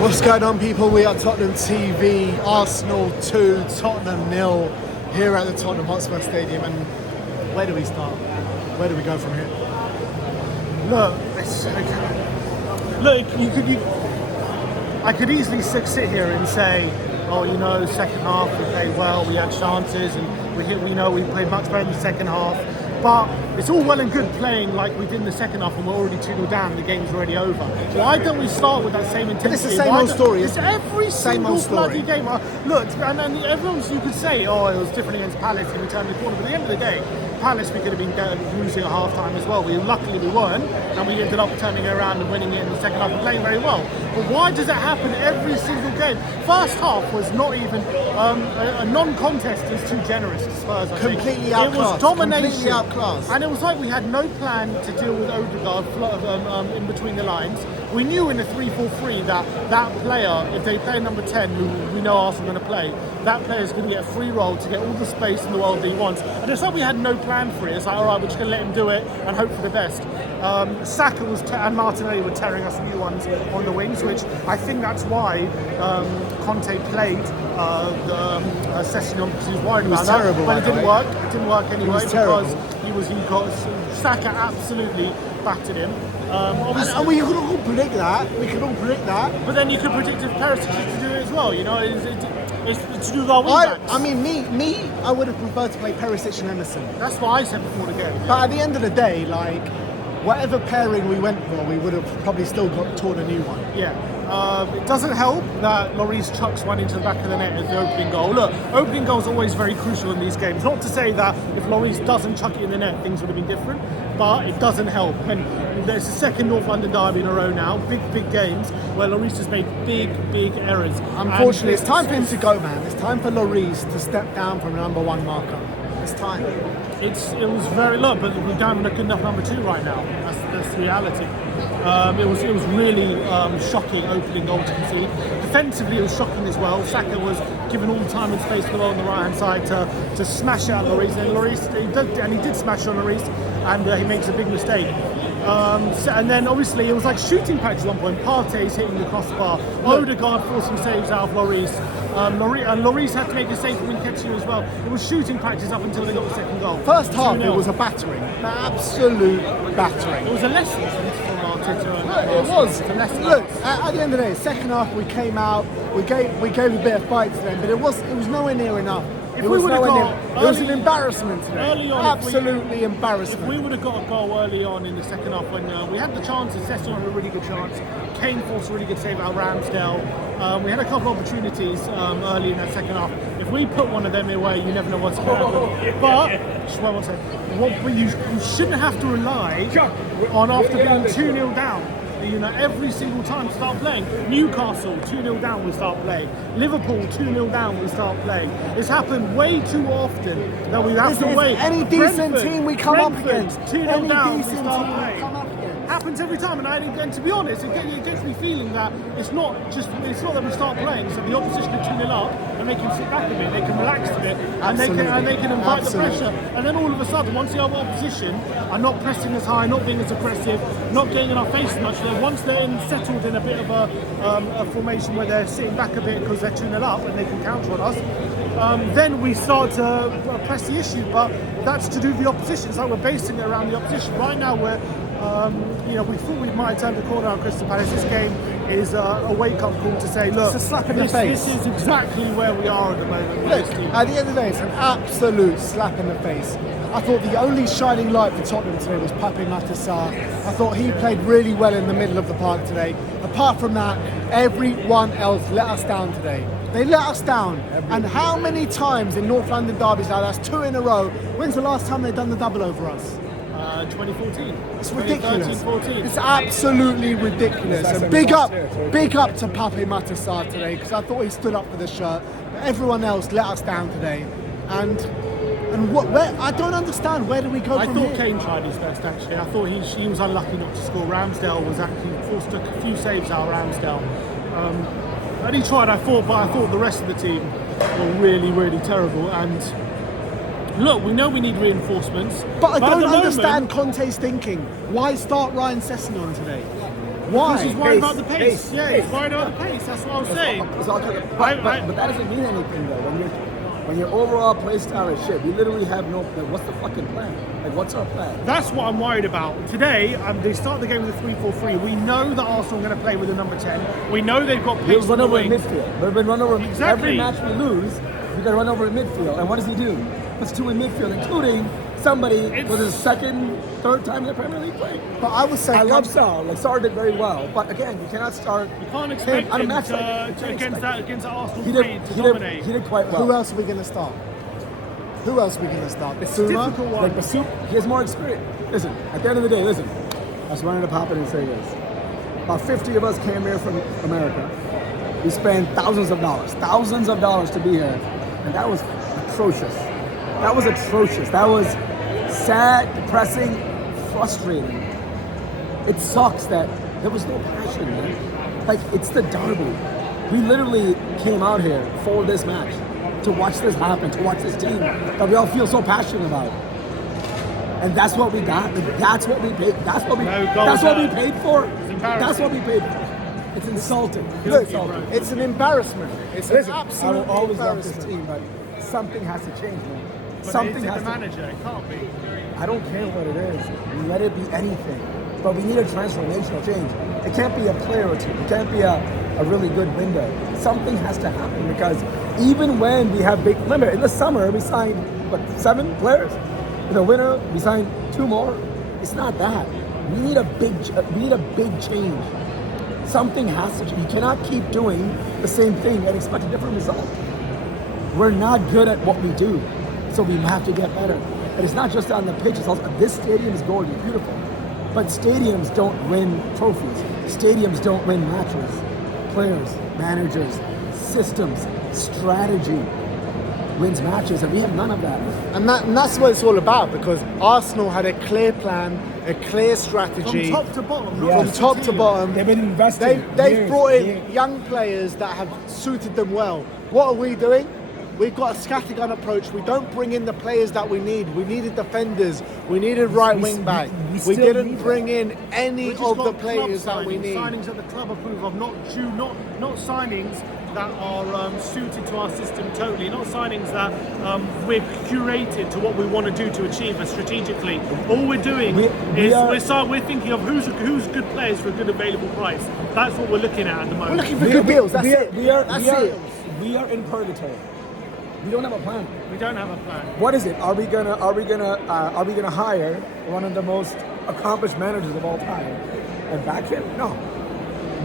What's going on, people? We are Tottenham TV, Arsenal 2, Tottenham 0 here at the Tottenham Hotspur Stadium. And where do we start? Where do we go from here? I could easily sit here and say, second half we played well, we had chances, and we played much better in the second half. But it's all well and good playing like we did in the second half and we're already 2-0 down, the game's already over. Why don't we start with that same intensity? It's the same old story. It's every single bloody game. Look, and everyone's, you could say, it was different against Palace and we turned the corner, but at the end of the day, Palace we could have been losing at half time as well. Luckily we weren't, and we ended up turning it around and winning it in the second half and playing very well. But why does it happen every single game? First half was not even a non-contest is too generous as far as I think. Completely outclassed. It was domination. Completely outclassed. And it was like we had no plan to deal with Odegaard in between the lines. We knew in the 3-4-3 that player, if they play number 10, who we know Arsenal are going to play, that player is going to get a free roll to get all the space in the world that he wants. And it's like we had no plan for it. It's like, all right, we're just going to let him do it and hope for the best. Saka and Martinelli were tearing us new ones on the wings, which I think that's why Conte played Sessegnon, because he was worried about that. Terrible, but it didn't work. It didn't work anyway because Saka absolutely battered him. And we could all predict that. But then you could predict if Perisic to do it as well. It's to do with our wing-backs. I would have preferred to play Perisic and Emerson. That's what I said before the game. But at the end of the day, whatever pairing we went for, we would have probably still torn a new one. Yeah. It doesn't help that Lloris chucks one into the back of the net as the opening goal. Look, opening goals are always very crucial in these games. Not to say that if Lloris doesn't chuck it in the net, things would have been different, but it doesn't help. And there's a second North London derby in a row now, big games, where Lloris has made big errors. Unfortunately, it's time for him to go, man. It's time for Lloris to step down from the number one marker. It's time. It was very low, but we're down on a good enough number 2 right now. That's the reality. It was really shocking opening goal to concede. Defensively, it was shocking as well. Saka was given all the time and space in the world on the right hand side to smash out Lloris, and he did smash on Lloris, and he makes a big mistake. And then obviously it was like shooting patch at one point. Partey's hitting the crossbar, Odegaard forcing saves out of Lloris. And Lloris had to make a save from Nketiah as well. It was shooting practice up until they got the second goal. First half, it was a battering, an absolute battering. It was a lesson from Arteta. It was. A lesson. Look, at the end of the day, second half we came out, we gave a bit of fight to them, but it was nowhere near enough. It was an embarrassment today. Absolutely embarrassment. If we would have got a goal early on in the second half, when we had the chances, Sessegnon had a really good chance. Kane forced a really good save out of Ramsdale. We had a couple of opportunities early in that second half. If we put one of them away, you never know what's going to happen. But just one more second. You shouldn't have to rely on after being 2-0 down. Every single time we start playing. Newcastle 2-0 down, we start playing. Liverpool 2-0 down, we start playing. It's happened way too often that we have to wait. Any decent team we come up against, 2-0 down, we start playing. Happens every time, and to be honest, it gets me feeling that it's not that we start playing, so the opposition are 2-0 up and they can sit back a bit, they can relax a bit, and they can invite the pressure. And then all of a sudden, once the other opposition are not pressing as high, not being as aggressive, not getting in our face as much, once they're settled in a bit of a formation where they're sitting back a bit because they're 2-0 up and they can counter on us, then we start to press the issue. But that's to do with the opposition. It's like we're basing it around the opposition. Right now, we thought we might turn the corner on Crystal Palace. This game is a wake-up call to say, look, it's a slap in the face. This is exactly where we are at the moment. Look, at the end of the day, it's an absolute slap in the face. I thought the only shining light for Tottenham today was Pape Matar Sarr. I thought he played really well in the middle of the park today. Apart from that, everyone else let us down today. They let us down. And how many times in North London derbies now, that's 2 in a row, when's the last time they've done the double over us? 2014. It's ridiculous. 13-14. It's absolutely ridiculous. And big up to Pape Matar Sarr today, because I thought he stood up for the shirt. But everyone else let us down today. And I don't understand. Where do we go from here? I thought Kane tried his best, actually. I thought he was unlucky not to score. Ramsdale was actually forced a few saves out of Ramsdale. And he tried, but I thought the rest of the team were really terrible. And look, we know we need reinforcements. But I don't understand Conte's thinking. Why start Ryan Sessegnon today? Why? Because he's worried Pace, about the pace. pace, Yeah, pace. he's worried about the pace. That's what I was saying. But that doesn't mean anything though. When your overall play style is shit, we literally have no. Like, what's the fucking plan? Like, what's our plan? That's what I'm worried about. Today, they start the game with a 3-4-3. We know that Arsenal are going to play with a number 10. We know they've got pace. We've run over in midfield. We've been run over. Exactly. Every match we lose, we got to run over in midfield. And what does he do? Puts 2 in midfield, including somebody with his second, third time in the Premier League playing. But I would say I love Sarr. Like Sarr did very well, but again, you cannot start. You can't expect on a him match to, against that Arsenal He three to dominate. He did quite well. Who else are we going to start? Who else are we going to start? It's a Basuma? difficult one. Like Basuma, he has more experience. Listen, at the end of the day, listen. I just wanted to pop in and say this. About 50 of us came here from America. We spent thousands of dollars to be here, and that was atrocious. That was atrocious. That was sad, depressing, frustrating. It sucks that there was no passion, man. Like, it's the derby. We literally came out here for this match, to watch this happen, to watch this team that we all feel so passionate about. And that's what we got. That's what we paid. That's what we paid for. That's what we paid for. It's insulting. Look, it's an embarrassment. It's an Listen, I absolute will always love this embarrassment. team, but something has to change, man. But Something it's has the to. manager. It can't be. I don't care what it is. Let it be anything. But we need a transformational change. It can't be a player or two. It can't be a really good window. Something has to happen because even when we have big limit, in the summer we signed, 7 players? In the winter we signed 2 more. It's not that. We need a big change. Something has to change. You cannot keep doing the same thing and expect a different result. We're not good at what we do, so we have to get better. And it's not just on the pitch, it's also, this stadium is gorgeous, beautiful. But stadiums don't win trophies. Stadiums don't win matches. Players, managers, systems, strategy wins matches, and we have none of that. And that's what it's all about, because Arsenal had a clear plan, a clear strategy. From top to bottom. Yeah. From top to bottom. They've been investing. They've brought in young players that have suited them well. What are we doing? We've got a scattergun approach. We don't bring in the players that we need. We needed defenders. We needed right wing back. We didn't bring in any of the players that we need. Signings that the club approve of, not signings that are suited to our system totally, not signings that we're curated to what we want to do to achieve strategically. All we're doing we're thinking of who's good players for a good available price. That's what we're looking at the moment. We're looking for good deals. That's it. We are in purgatory. We don't have a plan. We don't have a plan. What is it? Are we gonna hire one of the most accomplished managers of all time and back him? No.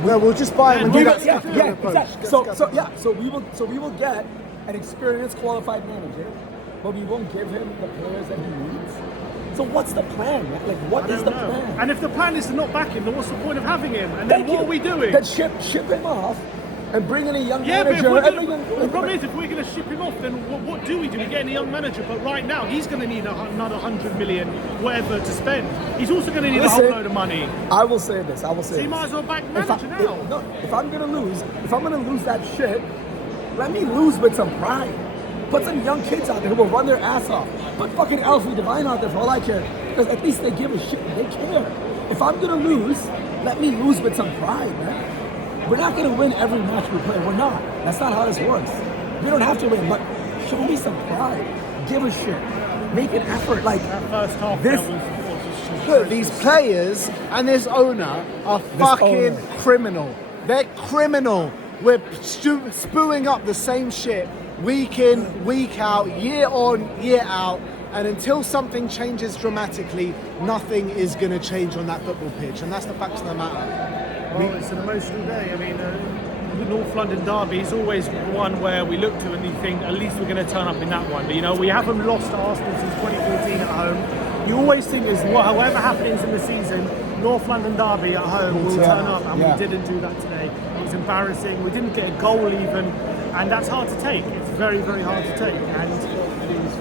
Well, we'll just buy him and do that Yeah, scattergun approach. exactly. So we will get an experienced, qualified manager, but we won't give him the players that he needs. So what's the plan? Like, what is the plan? And if the plan is to not back him, then what's the point of having him? And then what are we doing? Then ship him off and bring in a young Yeah, but manager. the problem is, if we're going to ship him off, then what do? We get a young manager, but right now he's going to need another 100 million, whatever, to spend. He's also going to need a whole load of money. I will say this. So you might as well back manager now. If I'm going to lose that shit, let me lose with some pride. Put some young kids out there who will run their ass off. Put fucking Alfie Devine out there for all I care, because at least they give a shit. They care. If I'm going to lose, let me lose with some pride, man. We're not going to win every match we play. We're not. That's not how this works. We don't have to win, but show me some pride. Give a shit. Make an effort. Like, That first half, Look, these players and this owner are fucking criminal. They're criminal. We're spewing up the same shit week in, week out, year on, year out. And until something changes dramatically, nothing is going to change on that football pitch. And that's the fact of the matter. Well, it's an emotional day. I mean, the North London derby is always one where we look to and you think at least we're going to turn up in that one. But, you know, we haven't lost to Arsenal since 2014 at home. You always think however happens in the season, North London derby at home will turn up, and we didn't do that today. It was embarrassing. We didn't get a goal even, and that's hard to take. It's very, very hard to take. And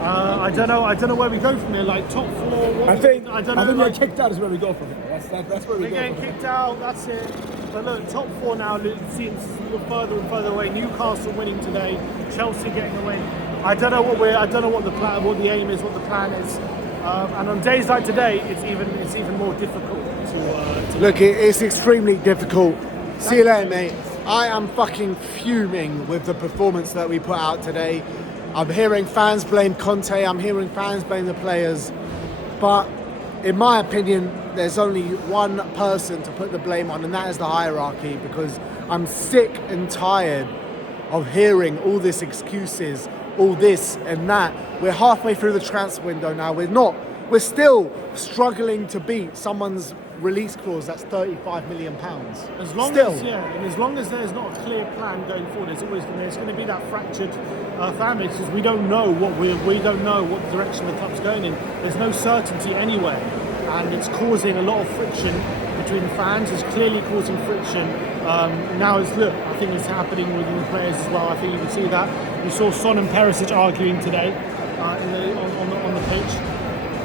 I don't know where we go from here. Like top 4. I think we're kicked out is where we go from here. That's where we We're go. getting kicked out. That's it. But look, top 4 now seems further and further away. Newcastle winning today. Chelsea getting away. I don't know what the aim is, what the plan is. And on days like today, it's even more difficult to Look, it's extremely difficult. See you later, mate. I am fucking fuming with the performance that we put out today. I'm hearing fans blame Conte, I'm hearing fans blame the players. But in my opinion, there's only one person to put the blame on, and that is the hierarchy, because I'm sick and tired of hearing all this excuses, all this and that. We're halfway through the transfer window now. We're still struggling to beat someone's release clause that's £35 million. As long as there's not a clear plan going forward, there's going to be that fractured fan base, because we don't know what direction the club's going in. There's no certainty anyway, and it's causing a lot of friction between fans. It's clearly causing friction. I think it's happening within the players as well. I think you can see that. We saw Son and Perisic arguing today on the pitch.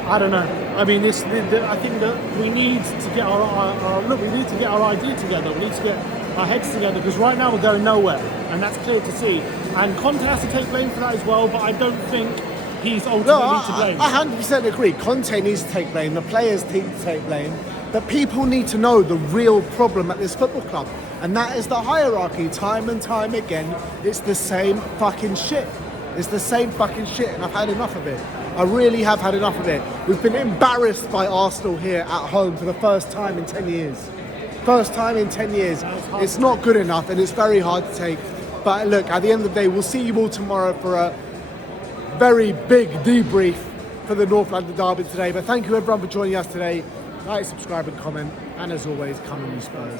I don't know. I mean, I think that we need to get our idea together. We need to get our heads together, because right now we're going nowhere, and that's clear to see. And Conte has to take blame for that as well, but I don't think he's ultimately to blame. I 100% agree. Conte needs to take blame. The players need to take blame. But people need to know the real problem at this football club, and that is the hierarchy. Time and time again, it's the same fucking shit. It's the same fucking shit, and I've had enough of it. I really have had enough of it. We've been embarrassed by Arsenal here at home for the first time in 10 years. First time in 10 years. It's not good enough, and it's very hard to take. But look, at the end of the day, we'll see you all tomorrow for a very big debrief for the North London derby today. But thank you everyone for joining us today. Like, subscribe and comment. And as always, come on you Spurs.